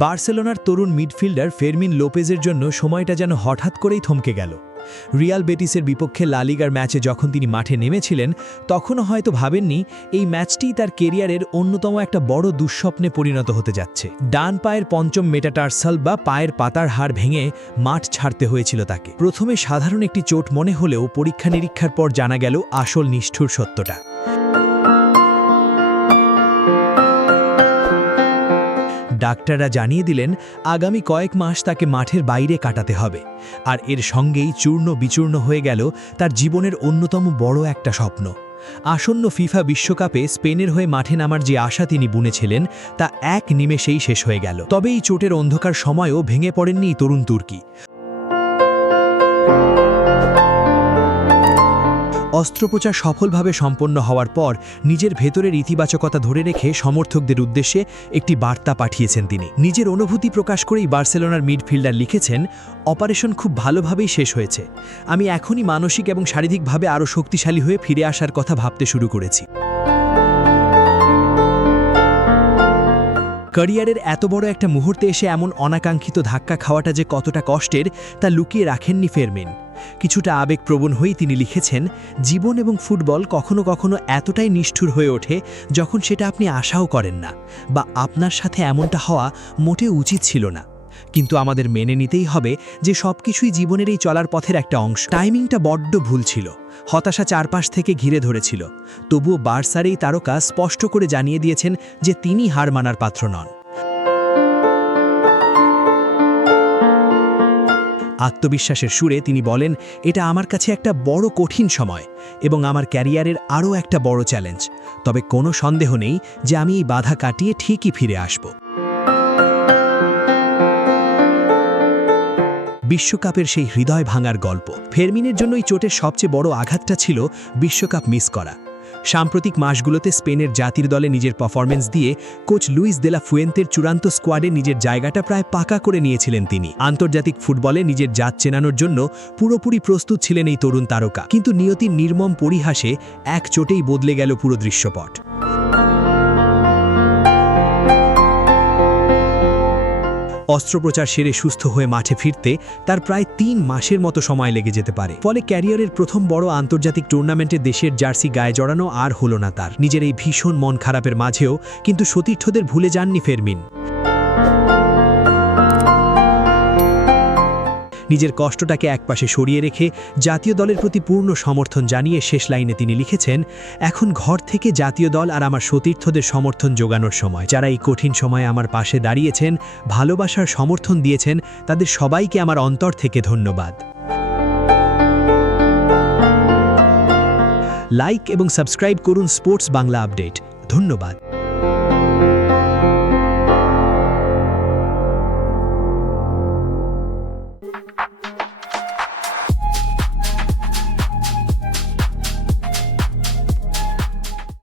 বার্সেলোনার তরুণ midfielder Fermin লোপেজের জন্য সময়টা যেন হঠাৎ করেই থমকে গেল। রিয়াল বেটিসের বিপক্ষে লা লিগার ম্যাচে যখন তিনি মাঠে নেমেছিলেন, তখনও হয়তো ভাবেননি এই ম্যাচটিই তার কেরিয়ারের অন্যতম একটা বড় দুঃস্বপ্নে পরিণত হতে যাচ্ছে। ডান পায়ের পঞ্চম মেটাটার্সাল বা পায়ের পাতার হাড় ভেঙে মাঠ ছাড়তে হয়েছিল তাকে। প্রথমে সাধারণ একটি চোট মনে হলেও পরীক্ষা নিরীক্ষার পর জানা গেল আসল নিষ্ঠুর সত্যটা। ডাক্তাররা জানিয়ে দিলেন আগামী কয়েক মাস তাকে মাঠের বাইরে কাটাতে হবে, আর এর সঙ্গেই চূর্ণ বিচূর্ণ হয়ে গেল তার জীবনের অন্যতম বড় একটা স্বপ্ন। আসন্ন ফিফা বিশ্বকাপে স্পেনের হয়ে মাঠে নামার যে আশা তিনি বুনেছিলেন তা এক নিমেষেই শেষ হয়ে গেল। তবে এই চোটের অন্ধকার সময়ও ভেঙে পড়েননি তরুণ তুর্কি। অস্ত্রোপচার সফলভাবে সম্পন্ন হওয়ার পর নিজের ভেতরের ইতিবাচকতা ধরে রেখে সমর্থকদের উদ্দেশ্যে একটি বার্তা পাঠিয়েছেন তিনি। নিজের অনুভূতি প্রকাশ করেই বার্সেলোনার মিডফিল্ডার লিখেছেন, অপারেশন খুব ভালোভাবেই শেষ হয়েছে। আমি এখনই মানসিক এবং শারীরিকভাবে আরও শক্তিশালী হয়ে ফিরে আসার কথা ভাবতে শুরু করেছি। ক্যারিয়ারের এত বড় একটা মুহূর্তে এসে এমন অনাকাঙ্ক্ষিত ধাক্কা খাওয়াটা যে কতটা কষ্টের তা লুকিয়ে রাখেননি ফেরমিন। কিছুটা আবেগপ্রবণ হয়েই তিনি লিখেছেন, জীবন এবং ফুটবল কখনো কখনো এতটাই নিষ্ঠুর হয়ে ওঠে যখন সেটা আপনি আশাও করেন না, বা আপনার সাথে এমনটা হওয়া মোটেও উচিত ছিল না। কিন্তু আমাদের মেনে নিতেই হবে যে সবকিছুই জীবনের এই চলার পথের একটা অংশ। টাইমিংটা বড্ড ভুল ছিল, হতাশা চারপাশ থেকে ঘিরে ধরেছিল। তবুও বার্সার এই তারকা স্পষ্ট করে জানিয়ে দিয়েছেন যে তিনি হার মানার পাত্র নন। আত্মবিশ্বাসের সুরে তিনি বলেন, এটা আমার কাছে একটা বড় কঠিন সময় এবং আমার ক্যারিয়ারের আরও একটা বড় চ্যালেঞ্জ। তবে কোনো সন্দেহ নেই যে আমি এই বাধা কাটিয়ে ঠিকই ফিরে আসব। বিশ্বকাপের সেই হৃদয় ভাঙার গল্প। ফেরমিনের জন্য এই চোটের সবচেয়ে বড় আঘাতটা ছিল বিশ্বকাপ মিস করা। সাম্প্রতিক মাসগুলোতে স্পেনের জাতীয় দলে নিজের পারফরমেন্স দিয়ে কোচ লুইস দে লা ফুয়েন্তের চূড়ান্ত স্কোয়াডে নিজের জায়গাটা প্রায় পাকা করে নিয়েছিলেন তিনি। আন্তর্জাতিক ফুটবলে নিজের জাত চেনানোর জন্য পুরোপুরি প্রস্তুত ছিলেন এই তরুণ তারকা। কিন্তু নিয়তির নির্মম পরিহাসে এক চোটেই বদলে গেল পুরো দৃশ্যপট। অস্ত্রোপচার সেরে সুস্থ হয়ে মাঠে ফিরতে তার প্রায় ৩ মাসের মতো সময় লেগে যেতে পারে। ফলে ক্যারিয়ারের প্রথম বড় আন্তর্জাতিক টুর্নামেন্টে দেশের জার্সি গায়ে জড়ানো আর হলো না তার। নিজের এই ভীষণ মন খারাপের মাঝেও কিন্তু সতীর্থদের ভুলে যাননি ফেরমিন। নিজের কষ্টটাকে একপাশে সরিয়ে রেখে জাতীয় দলের প্রতি পূর্ণ সমর্থন জানিয়ে শেষ লাইনে তিনি লিখেছেন, এখন ঘর থেকে জাতীয় দল আর আমার সতীর্থদের সমর্থন জোগানোর সময়। যারা এই কঠিন সময়ে আমার পাশে দাঁড়িয়েছেন, ভালোবাসার সমর্থন দিয়েছেন, তাদের সবাইকে আমার অন্তর থেকে ধন্যবাদ। লাইক এবং সাবস্ক্রাইব করুন স্পোর্টস বাংলা আপডেট। ধন্যবাদ।